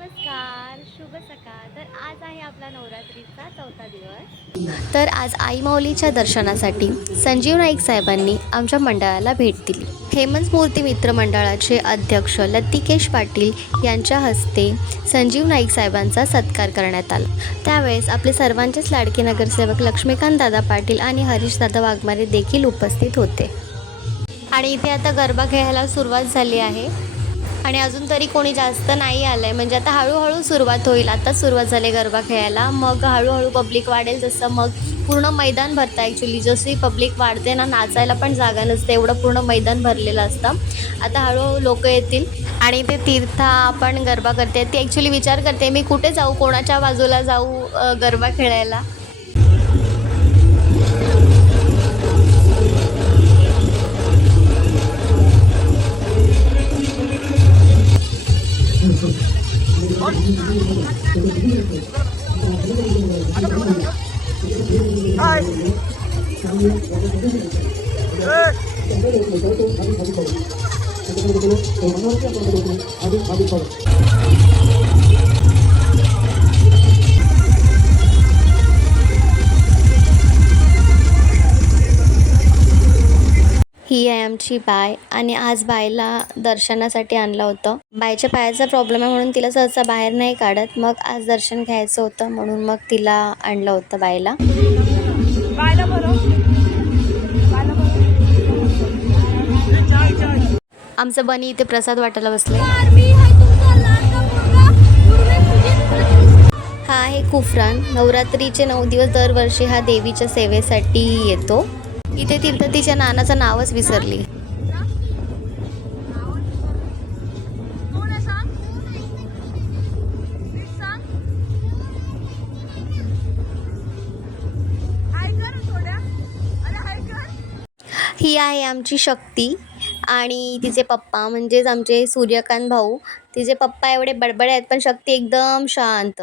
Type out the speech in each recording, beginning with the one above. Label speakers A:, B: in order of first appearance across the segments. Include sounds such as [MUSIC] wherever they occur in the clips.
A: नमस्कार शुभ सकाळ. तर आज आहे आपला नवरात्रीचा चौथा दिवस. तर आज आई माऊलीच्या दर्शनासाठी संजीव नाईक साहेबांनी आमच्या मंडळाला भेट दिली. हेमंत मूर्ती मित्र मंडळाचे अध्यक्ष लतिकेश पाटील यांच्या हस्ते संजीव नाईक साहेबांचा सत्कार करण्यात आला. त्यावेळेस आपले सर्वांचेच लाडके नगरसेवक लक्ष्मीकांत दादा पाटील आणि हरीश दादा वाघमारे देखील उपस्थित होते. आणि इथे आता गरबा खेळायला सुरुवात झाली आहे. आणि अजून तरी कोणी जास्त नाही आलं आहे म्हणजे आता हळूहळू सुरुवात होईल. आताच सुरुवात झाली गरबा खेळायला. मग हळूहळू पब्लिक वाढेल जसं मग पूर्ण मैदान भरतं ॲक्च्युली जशी पब्लिक वाढते ना नाचायला पण जागा नसते. एवढं पूर्ण मैदान भरलेलं असतं. आता हळूहळू लोक येतील. आणि ते तीर्था आपण गरबा करते. ती ॲक्च्युली विचार करते मी कुठे जाऊ? कोणाच्या बाजूला जाऊ गरबा खेळायला? ही आहे आमची बाय आणि आज बायला दर्शनासाठी आणलं होतं. बायच्या पायाचा प्रॉब्लेम आहे म्हणून तिला सहसा बाहेर नाही काढत. मग आज दर्शन घ्यायचं होतं म्हणून मग तिला आणलं होतं बायला
B: बायला बायला
A: आमचं बनी इथे प्रसाद वाटायला बसले. हा आहे कुफरान. नवरात्रीचे नऊ दिवस दरवर्षी हा देवीच्या सेवेसाठी येतो. इथे तीर्थ तिच्या नानाचं नावच विसरली. ही आहे आमची शक्ती. आणि तिचे पप्पा म्हणजेच आमचे सूर्यकांत भाऊ तिचे पप्पा एवढे बडबड आहेत पण शक्ती एकदम शांत.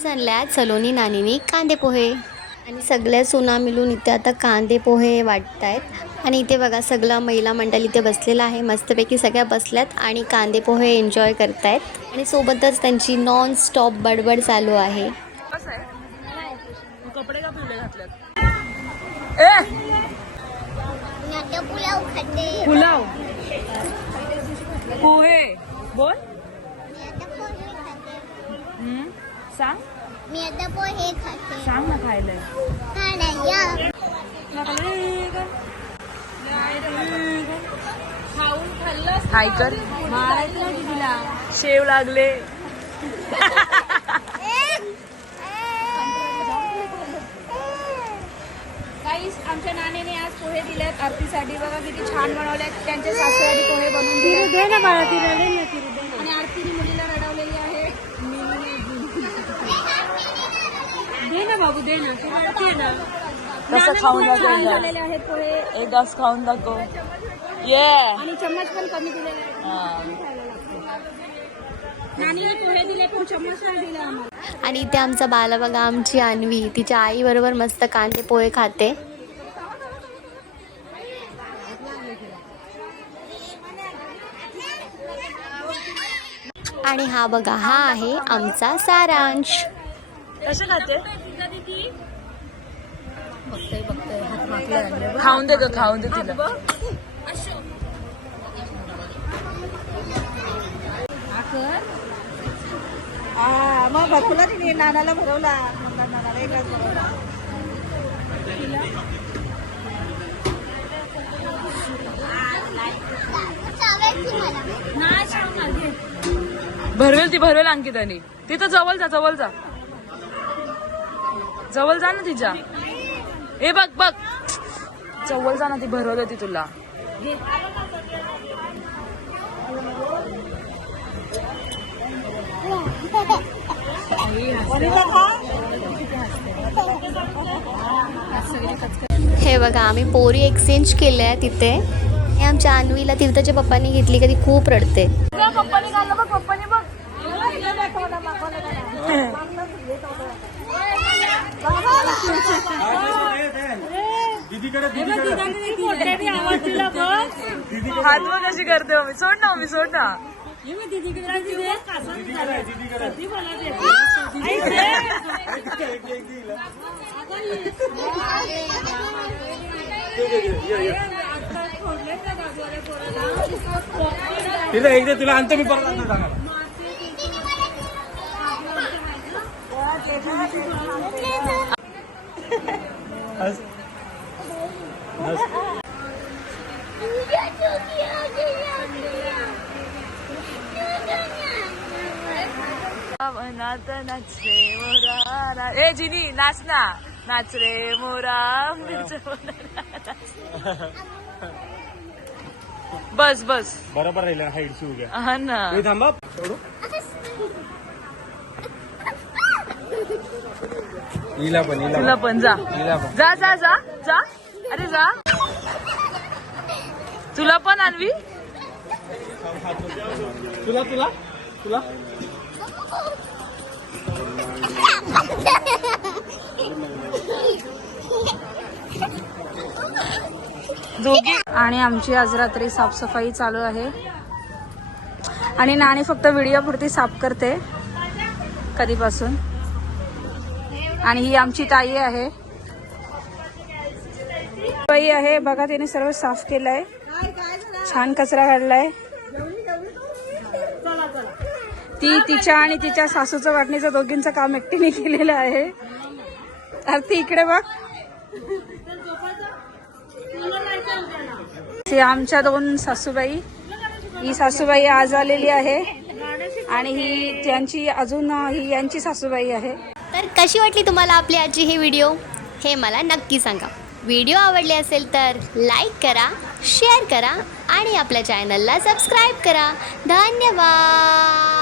A: आज आणल्यात सलोनी नानीनी कांदे पोहे. आणि सगळ्या सुना मिळून इथे आता कांदे पोहे वाटत आहेत आणि इथे बघा सगळं महिला मंडळ इथे बसलेलं आहे. मस्तपैकी सगळ्या बसल्यात आणि कांदे पोहे एन्जॉय करतायत. आणि सोबतच त्यांची नॉन स्टॉप बडबड चालू आहे.
B: कसं आहे तू कपडे का पिवळे घातलेत ए!
C: पुलाव खाते.
B: पुलाव? पोहे. बोल.
C: मी आता पोहे खाते.
B: हम्म, सांग.
C: मी आता पोहे खाते.
B: सांग ना खायला.
D: हाय कर. शेव लागले.
B: काहीच आमच्या नानीने आज पोहे दिलेत आरतीसाठी. बघा किती छान बनवलेत. त्यांच्या सासूसाठी पोहे बनवून दिले दे ना बाळा ती रडेल ना ती आणि आरतीने मुलीला रडवलेली आहे दे ना बाबू दे ना. ती रडते ना.
D: कसं खाऊन
B: छान
D: दाखव
B: झालेले आहेत पोहे.
D: एक घास खाऊन दाखव. ये
B: आणि चम्मच पण कमी दिलेले आहेत. नानीने पोहे दिले पण चम्मच नाही दिला आम्हाला.
A: आणि इथे आमचा बाला बघा आमची अन्वी. तिच्या आईबरोबर मस्त कांदे पोहे खाते. आणि हा बघा हा आहे आमचा सारांश.
D: कसे खाते? खाऊन दे ग खाऊन दे तिला.
B: मग भरपूर तिने नानाला भरवला. नानाला भरवला.
D: ती भरवेल अंकितानी. तिथं जवळ जा जवळ जा. जवळ जा ना तिच्या. ए बघ बघ. जवळ जा ना ती भरवलं ती तुला.
A: हे बघा आम्ही पोरी एक्सचेंज केल्या आहे तिथे हे आमच्या अन्वीला तीर्थच्या पप्पांनी घेतली कधी खूप रडते.
D: पप्पानी पप्पानी बघ.
E: दीदीकडे दीदीकडे.
D: हात बघ. कशी करते मम्मी? सोड ना मम्मी सोड ना.
E: तिला एकदा तुला आणतो मी परत आणतो सांगा. [LAUGHS] हस.
D: मोरा ए जिनी नाच ना. नाच रे मोरा. बस बस.
E: बरोबर राहिलं हाईट शिव घ्या
D: हा ना.
E: थांबा. हिला पण हिला
D: तुला पण. जा.
E: हिला पण.
D: जा जा जा. जा. अरे जा. तुला पण आणवी?
E: तुला तुला? तुला?
D: दोघी
B: आणि आमची आज रात्री साफसफाई चालू आहे. आणि नाणी फक्त व्हिडिओ पुरती साफ करते कधीपासून. आणि ही आमची ताई आहे. बाई आहे बघा तिने सर्व साफ केलंय. छान कचरा काढलाय. ती तिच्या आणि तिच्या सासूचं वाटणीचं दोघींचं काम एकटीने केलेलं आहे. तर ती इकडे बघ. आमच्या दोन सासूबाई. ही सासूबाई आज आलेली आहे. आणि ही त्यांची अजून ही यांची सासूबाई आहे.
A: तर कशी वाटली तुम्हाला आपली आजची ही व्हिडिओ? हे मला नक्की सांगा. व्हिडिओ आवडले असेल तर लाईक करा शेअर करा आणि आपल्या चॅनलला सबस्क्राईब करा. धन्यवाद.